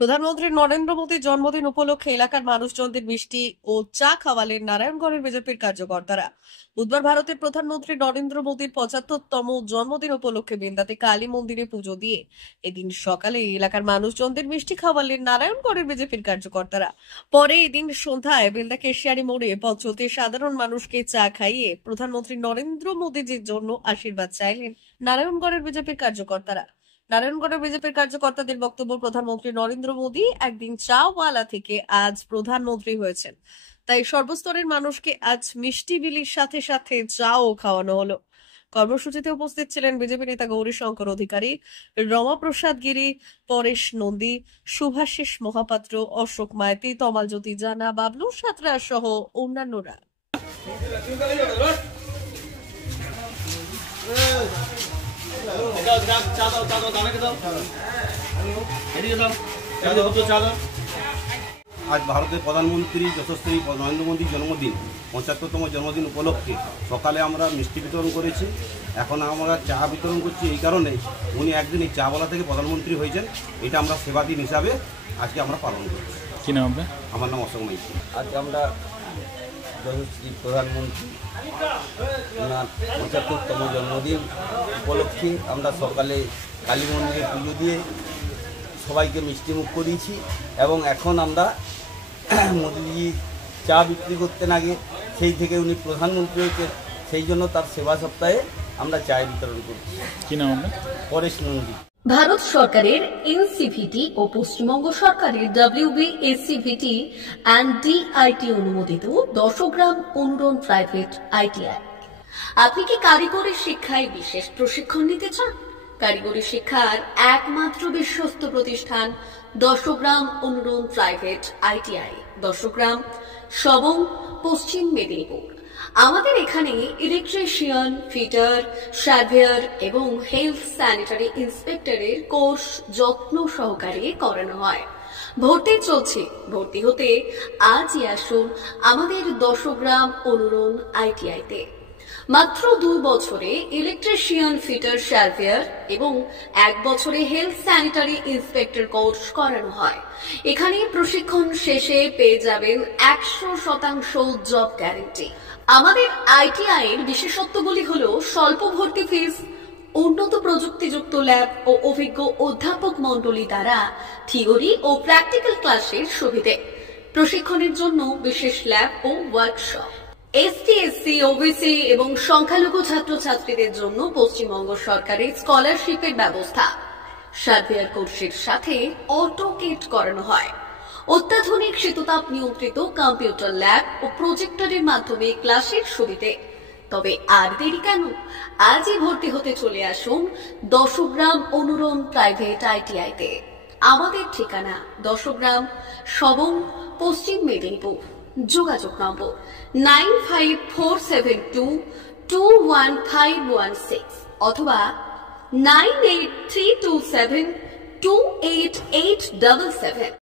প্রধানমন্ত্রী নরেন্দ্র মোদীর জন্মদিন উপলক্ষে এলাকার মানুষজনদের মিষ্টি ও চা খাওয়ালেন নারায়ণগড়ের বিজেপির কার্যকর্তারা। বুধবার ভারতের প্রধানমন্ত্রী নরেন্দ্র মোদীর ৭৫তম জন্মদিন উপলক্ষে বেলদাতে কালী মন্দিরে পুজো দিয়ে এদিন সকালে এলাকার মানুষজনদের মিষ্টি খাওয়ালেন নারায়ণগড়ের বিজেপির কার্যকর্তারা। পরে এদিন সন্ধ্যায় বেলদা কেশিয়ারি মোড়ে পথ চলতে সাধারণ মানুষকে চা খাইয়ে প্রধানমন্ত্রী নরেন্দ্র মোদীজির জন্য আশীর্বাদ চাইলেন নারায়ণগড়ের বিজেপির কার্যকর্তারা। নারায়ণগড়ের বিজেপির কার্যকর্তাদের বক্তব্য, প্রধানমন্ত্রী নরেন্দ্র মোদী একদিন চাওয়ালা থেকে আজ প্রধানমন্ত্রী হয়েছেন, তাই সর্বস্তরের মানুষকে আজ মিষ্টি বিলির সাথে সাথে চাও খাওয়ানো হলো। কর্মসূচিতে উপস্থিত ছিলেন বিজেপি নেতা গৌরীশঙ্কর অধিকারী, রমাপ্রসাদ গিরি, পরেশ নন্দী, শুভাশিস মহাপাত্র, অশোক মাইতি, তমাল জ্যোতি জানা, বাবলু সাঁতরা সহ অন্যান্যরা। আজ ভারতের প্রধানমন্ত্রী যশস্বী নরেন্দ্র মোদীর জন্মদিন ৭৫তম জন্মদিন উপলক্ষে সকালে আমরা মিষ্টি বিতরণ করেছি। এখন আমরা চা বিতরণ করছি এই কারণে উনি একদিন এই চাওয়ালা থেকে প্রধানমন্ত্রী হয়েছেন, এটা আমরা সেবাদিন হিসাবে আজকে আমরা পালন করছি। কি নাম আপনার? আমার নাম অশোক মাইতি। আজ আমরা যশস্বী প্রধানমন্ত্রী ওনার ৭৫তম জন্মদিন উপলক্ষে আমরা সকালে কালী মন্দিরে পুজো দিয়ে সবাইকে মিষ্টিমুখ করিয়েছি এবং এখন আমরা মোদিজি চা বিক্রি করতেন আগে, সেই থেকে উনি প্রধানমন্ত্রী হয়েছেন, সেই জন্য তার সেবা সপ্তাহে আমরা চা বিতরণ করছি। কি নাম আপনার? পরেশ নন্দী। ভারত সরকারের এনসিভিটি ও পশ্চিমবঙ্গ সরকারের WBSCVT অ্যান্ড DIT অনুমোদিত ১০ গ্রাম অনুরণ প্রাইভেট ITI। আপনি কি কারিগরি শিক্ষায় বিশেষ প্রশিক্ষণ নিতে চান? কারিগরি শিক্ষার একমাত্র বিশ্বস্ত প্রতিষ্ঠান ১০ গ্রাম অনুরণ প্রাইভেট ITI, ১০ গ্রাম, সবং, পশ্চিম মেদিনীপুর। আমাদের এখানে ইলেকট্রিশিয়ান, ফিটার, সার্ভেয়ার এবং হেলথ স্যানিটারি ইন্সপেক্টরের কোর্স যত্ন সহকারে করানো হয়। ভর্তি চলছে। ভর্তি হতে আজই আসুন আমাদের ১০ গ্রাম অনুরণ ITI-তে। মাত্র ২ বছরে ইলেকট্রিশিয়ান, ফিটার, সার্ভেয়ার এবং ১ বছরে হেলথ স্যানিটারি ইন্সপেক্টর কোর্স করানো হয়। এখানে প্রশিক্ষণ শেষে পেয়ে যাবেন ১০০% জব গ্যারান্টি। আমাদের ITI এর বিশেষত্বগুলি হলো স্বল্প ভর্তি ফিস, উন্নত প্রযুক্তিযুক্ত ল্যাব ও অভিজ্ঞ অধ্যাপক মণ্ডলী দ্বারা থিওরি ও প্র্যাকটিক্যাল ক্লাসের সুবিধে, প্রশিক্ষণের জন্য বিশেষ ল্যাব ও ওয়ার্কশপ, ST, SC, OBC এবং সংখ্যালঘু ছাত্রছাত্রীদের জন্য পশ্চিমবঙ্গ সরকারের স্কলারশিপের ব্যবস্থা। সার্ভেয়ার কোর্সের সাথে অটোকেট করানো হয়। অত্যাধুনিক শীততাপ নিয়ন্ত্রিত কম্পিউটার ল্যাব ও প্রজেক্টরের মাধ্যমে ক্লাসের সুবিধে। তবে আর দেরি কেন? আজই ভর্তি হতে চলে আসুন ১০ গ্রাম অনুরণ প্রাইভেট ITI-তে। আমাদের ঠিকানা ১০ গ্রাম, সবং, পশ্চিম মেদিনীপুর। যোগাযোগ নম্বর 9547221516 অথবা 9832728877।